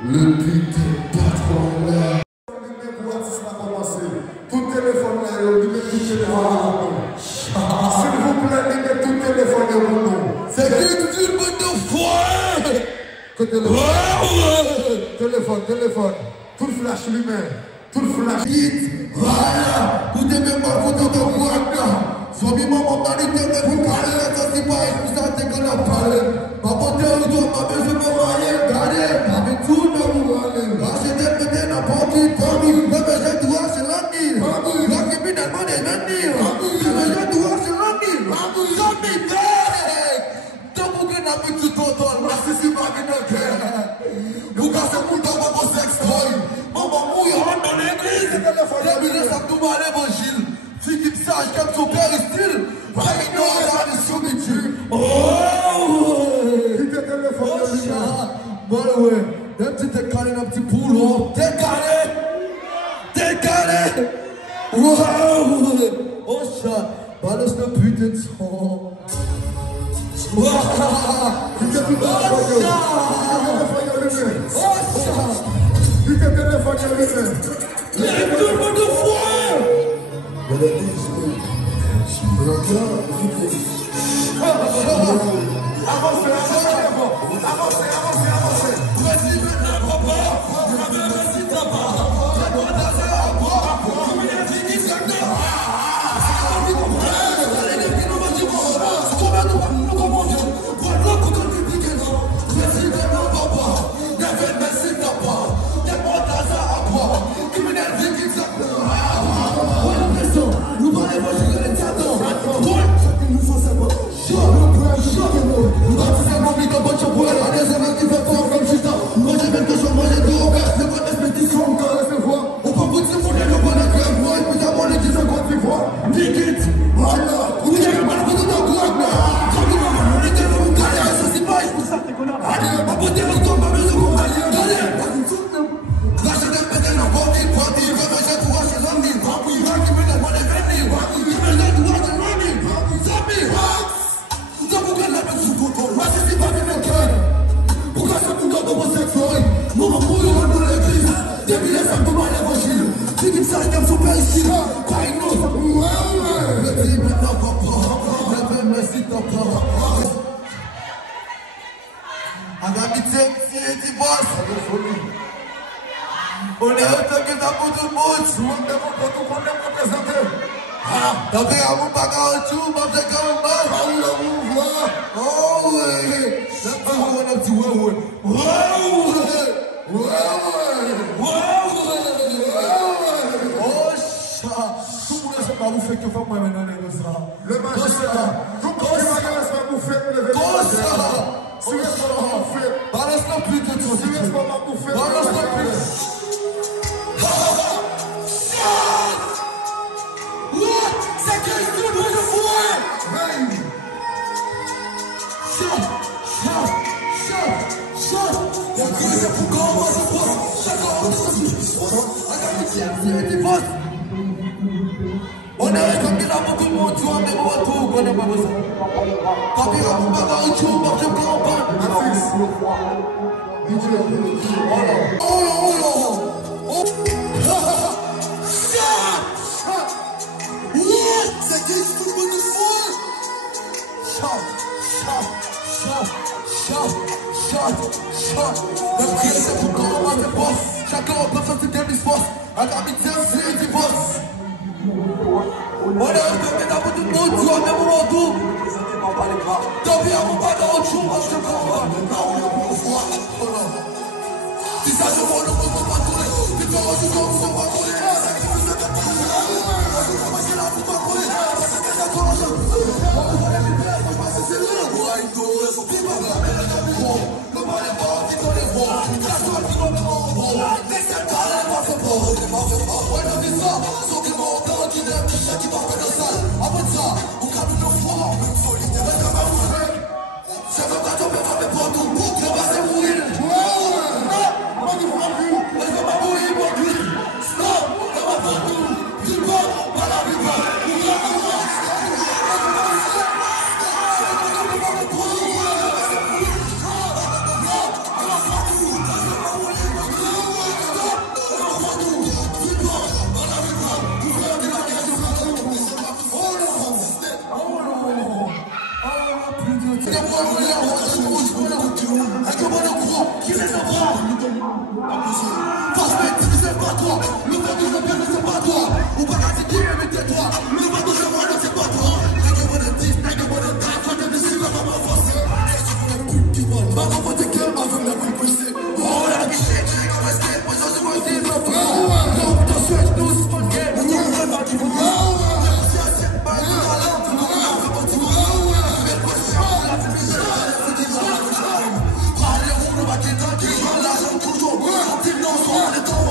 Le putain patron là. Tout téléphone là, tout téléphone. S'il vous plaît, mettez tout téléphone au nom. C'est que tu me de foire. Téléphone. Tout le flash lui-même. Tout le flash. Voilà. Vous devez pas vous donner au bois. Soit bien mon mentalité, mais vous parlez, ça c'est pas pour ça que qu'on a parlé. Ma beauté, on doit pas besoin de aller, regardez, avec tout le monde. Là, j'ai débuté n'importe qui, parmi, le besoin de voir, c'est l'année. Là, qui finalement est l'année. Le besoin de voir, c'est l'année. L'année, donc, vous n'avez pas tout autant, là, c'est pas que nous guerre. Vous cassez tout dans votre sextoy. Maman mouille, rentre dans l'église. L'église, ça nous va l'évangile. Si qui sache comme son père est style, va ignorer la mission de Dieu. Oh! Il te téléphone, voilà, ouais. Même si t'es calé un petit boulot, t'es calé! Wow! Oh, chat, balance le putain de son. Wow! Il te téléphone, il te téléphone, lève tout le monde de foi! On est attaqué dans tout le monde. Tout le monde représenter. T'as fait un bon bagarre et tout, ma petite caméra. Oh ouais. C'est pas un petit ouais. Oh chat. Tout le monde sait pas vous faire que faire moi maintenant les ça. Le magistrat. Tout le monde va vous faire le balance non plus de tout. Balance non plus. C'est que tout le monde voit. On est comme il a beaucoup de monde, tu vois, mais moi tout, on est pas besoin. Quand il a mon bagarre, tu vois, je ne comprends pas. C'est qui tout le monde fout? Shot. La prière c'est pour qu'on remonte le boss. Chacun représente ses derniers boss. À la mitière, c'est du boss. On est retourné dans tout le monde, tu vois, même au tout. T'as vu à mon pas dans autre chose, moi je te comprends. Là on est pour le foie. Si ça je vois le monde, on va pas tourner. Tu peux voir du temps, on va pas tourner. qui les aura. C'est pas toi, le bateau de bien c'est pas toi. On va critiquer mais tais-toi, le bateau de moi c'est pas toi. Nigga wanna teach, nigga wanna die, toi t'es déçu comme un force. Ma robe de quel ma veut la plus poussée. Oh la bichette, j'ai comme un skate, moi j'en ai moins dit ma foi. Non, t'as switch, nous c'est pas le game, on t'en voit pas qui vous voit. J'ai un siècle, pas de talent, tout le monde a fait petit mot. Mais quoi c'est la plus bizarre, c'est des gens qui j'aime. Parler au monde, va qu'il t'en dit, l'argent toujours. Quand ils n'en sont pas les temps.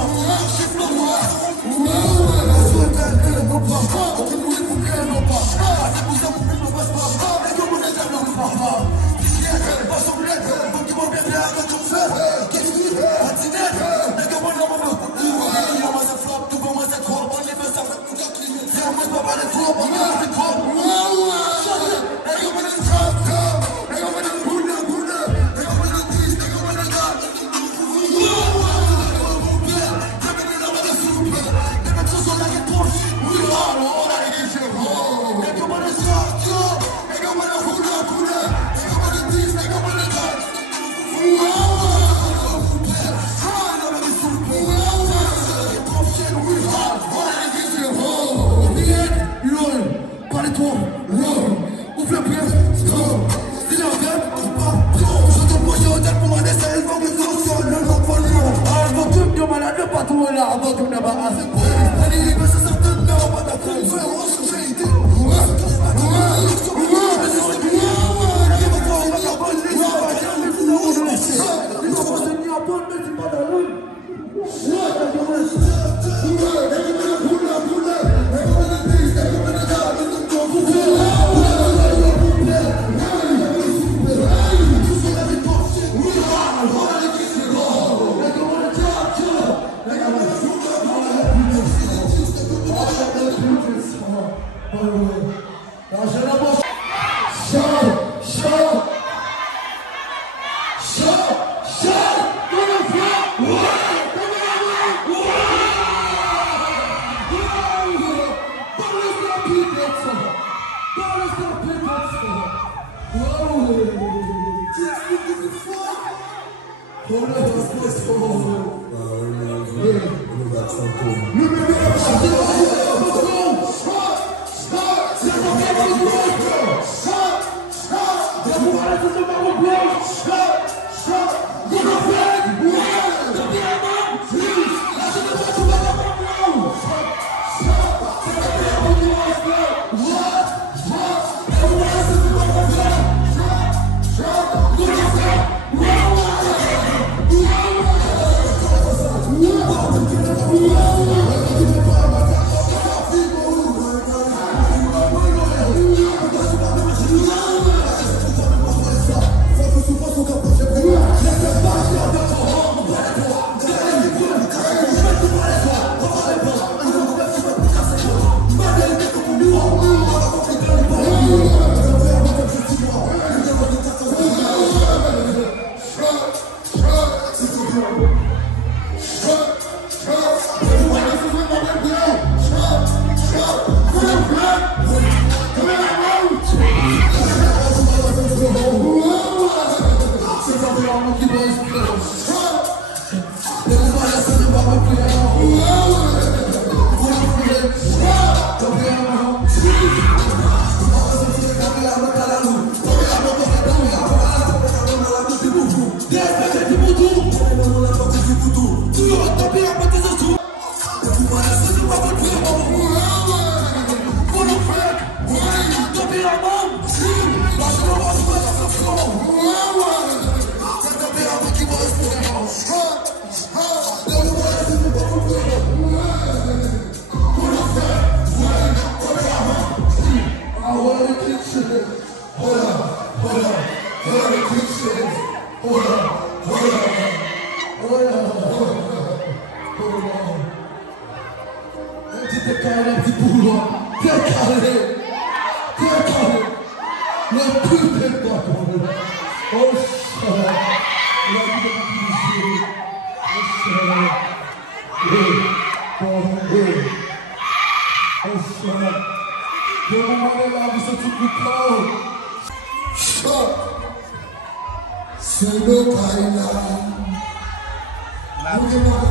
C'est le Kaila. Vous